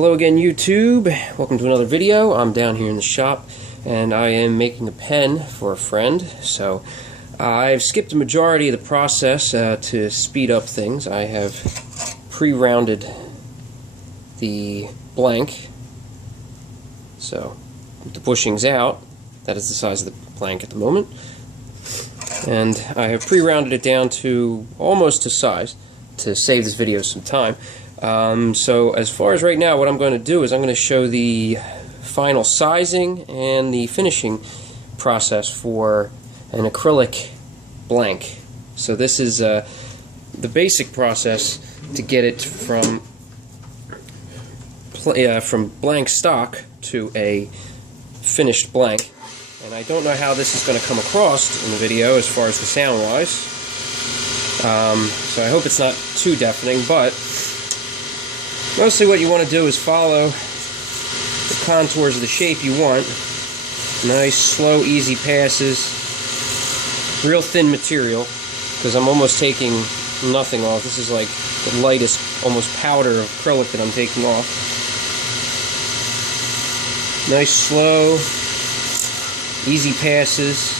Hello again, YouTube. Welcome to another video. I'm down here in the shop and I am making a pen for a friend. So I've skipped a majority of the process to speed up things. I have pre-rounded the blank. So with the bushings out, that is the size of the blank at the moment. And I have pre-rounded it down to almost to size to save this video some time. So as far as right now, what I'm going to do is I'm going to show the final sizing and the finishing process for an acrylic blank. So this is the basic process to get it from blank stock to a finished blank. And I don't know how this is going to come across in the video as far as the sound wise. So I hope it's not too deafening, but mostly what you want to do is follow the contours of the shape you want. Nice, slow, easy passes. Real thin material, because I'm almost taking nothing off. This is like the lightest, almost powder of acrylic that I'm taking off. Nice, slow, easy passes.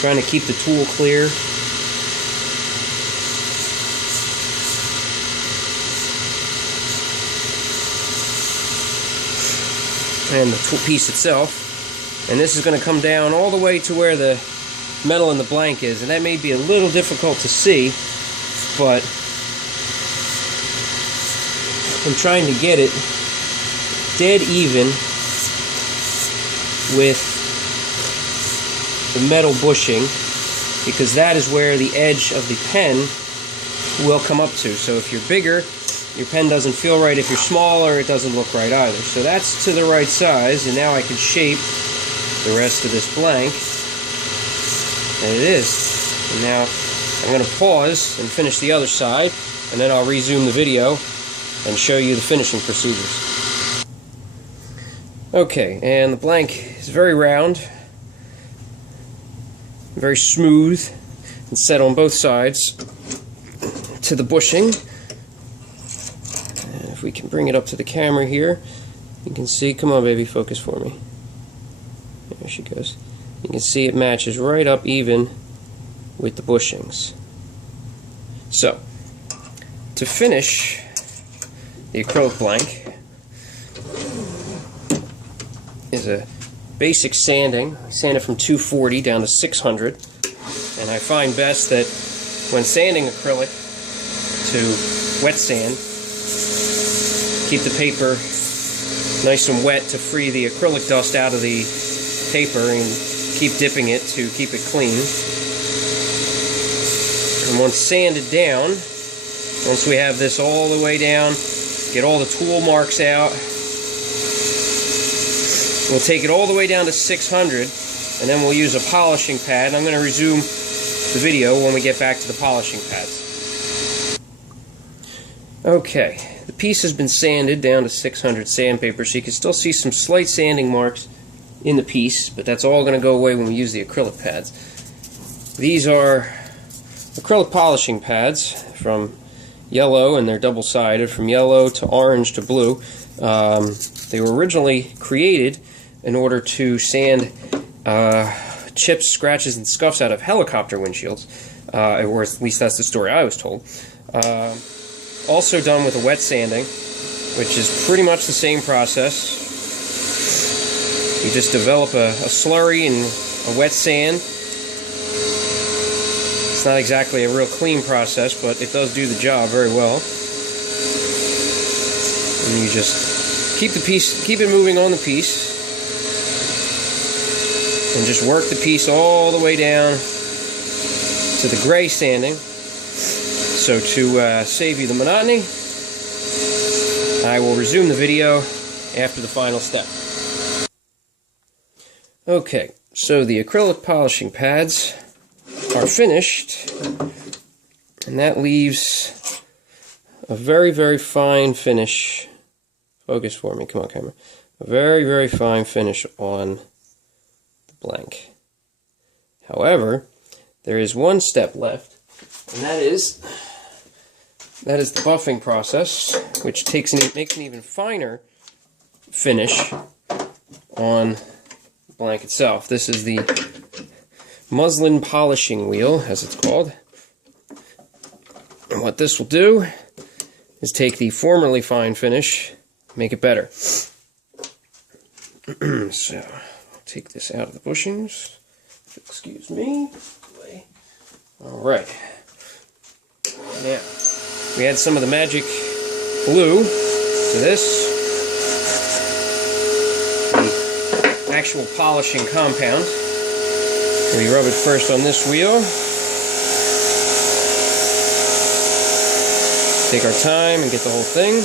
Trying to keep the tool clear. And the tool piece itself, and this is going to come down all the way to where the metal in the blank is, and that may be a little difficult to see, but I'm trying to get it dead even with the metal bushing, because that is where the edge of the pen will come up to. So if you're bigger, your pen doesn't feel right. If you're smaller, it doesn't look right either. So that's to the right size, and now I can shape the rest of this blank, and it is. And now I'm going to pause and finish the other side, and then I'll resume the video and show you the finishing procedures. Okay, and the blank is very round, very smooth, and set on both sides to the bushing. If we can bring it up to the camera here, you can see, come on baby, focus for me. There she goes. You can see it matches right up even with the bushings. So, to finish the acrylic blank is a basic sanding. I sand it from 240 down to 600, and I find best that when sanding acrylic to wet sand, keep the paper nice and wet to free the acrylic dust out of the paper, and keep dipping it to keep it clean. And once sanded down, once we have this all the way down, get all the tool marks out, we'll take it all the way down to 600, and then we'll use a polishing pad. And I'm going to resume the video when we get back to the polishing pads. Okay. The piece has been sanded down to 600 sandpaper, so you can still see some slight sanding marks in the piece, but that's all going to go away when we use the acrylic pads. These are acrylic polishing pads from Yellow, and they're double-sided, from yellow to orange to blue. They were originally created in order to sand chips, scratches, and scuffs out of helicopter windshields, or at least that's the story I was told. Also done with a wet sanding, which is pretty much the same process. You just develop a slurry and a wet sand. It's not exactly a real clean process, but it does do the job very well. And you just keep it moving on the piece, and just work the piece all the way down to the gray sanding. So to save you the monotony, I will resume the video after the final step. Okay, so the acrylic polishing pads are finished, and that leaves a very, very fine finish. Focus for me, come on camera. A very, very fine finish on the blank. However, there is one step left, and that is that is the buffing process, which makes an even finer finish on the blank itself. This is the muslin polishing wheel, as it's called. And what this will do is take the formerly fine finish, make it better. So, I'll take this out of the bushings. Excuse me. Alright. Now, we add some of the magic glue to this. The actual polishing compound. We rub it first on this wheel. Take our time and get the whole thing.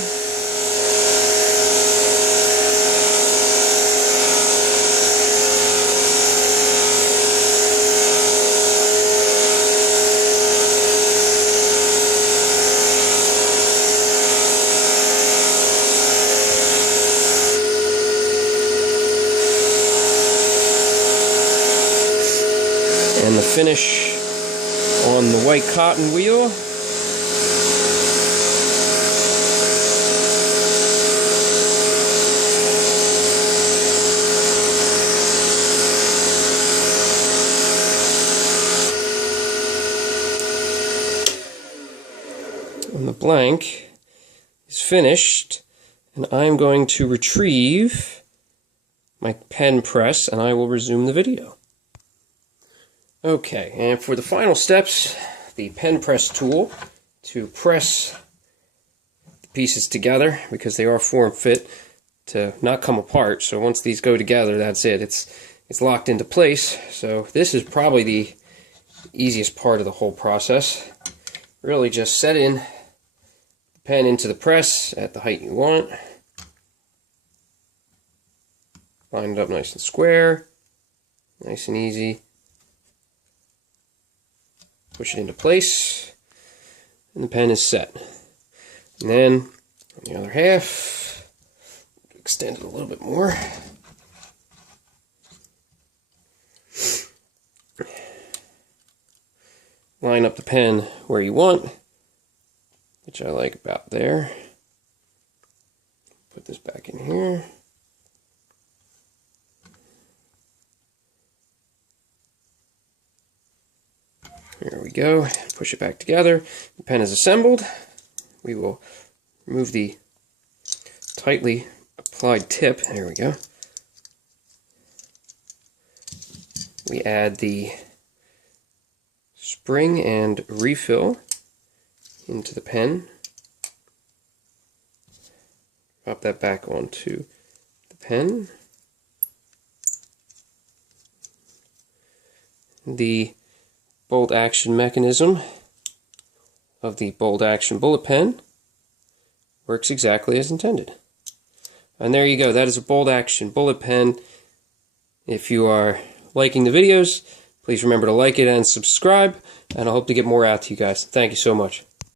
And the finish on the white cotton wheel. And the blank is finished, and I'm going to retrieve my pen press and I will resume the video. Okay, and for the final steps, the pen press tool to press the pieces together, because they are form fit to not come apart. So once these go together, that's it. It's locked into place. So this is probably the easiest part of the whole process. Really just set in the pen into the press at the height you want. Line it up nice and square, nice and easy. Push it into place, and the pen is set. And then, on the other half, extend it a little bit more. Line up the pen where you want, which I like about there. Put this back in here. There we go. Push it back together. The pen is assembled. We will remove the tightly applied tip. There we go. We add the spring and refill into the pen. Drop that back onto the pen. The bolt action mechanism of the bolt action bullet pen works exactly as intended. And there you go. That is a bolt action bullet pen. If you are liking the videos, please remember to like it and subscribe, and I hope to get more out to you guys. Thank you so much.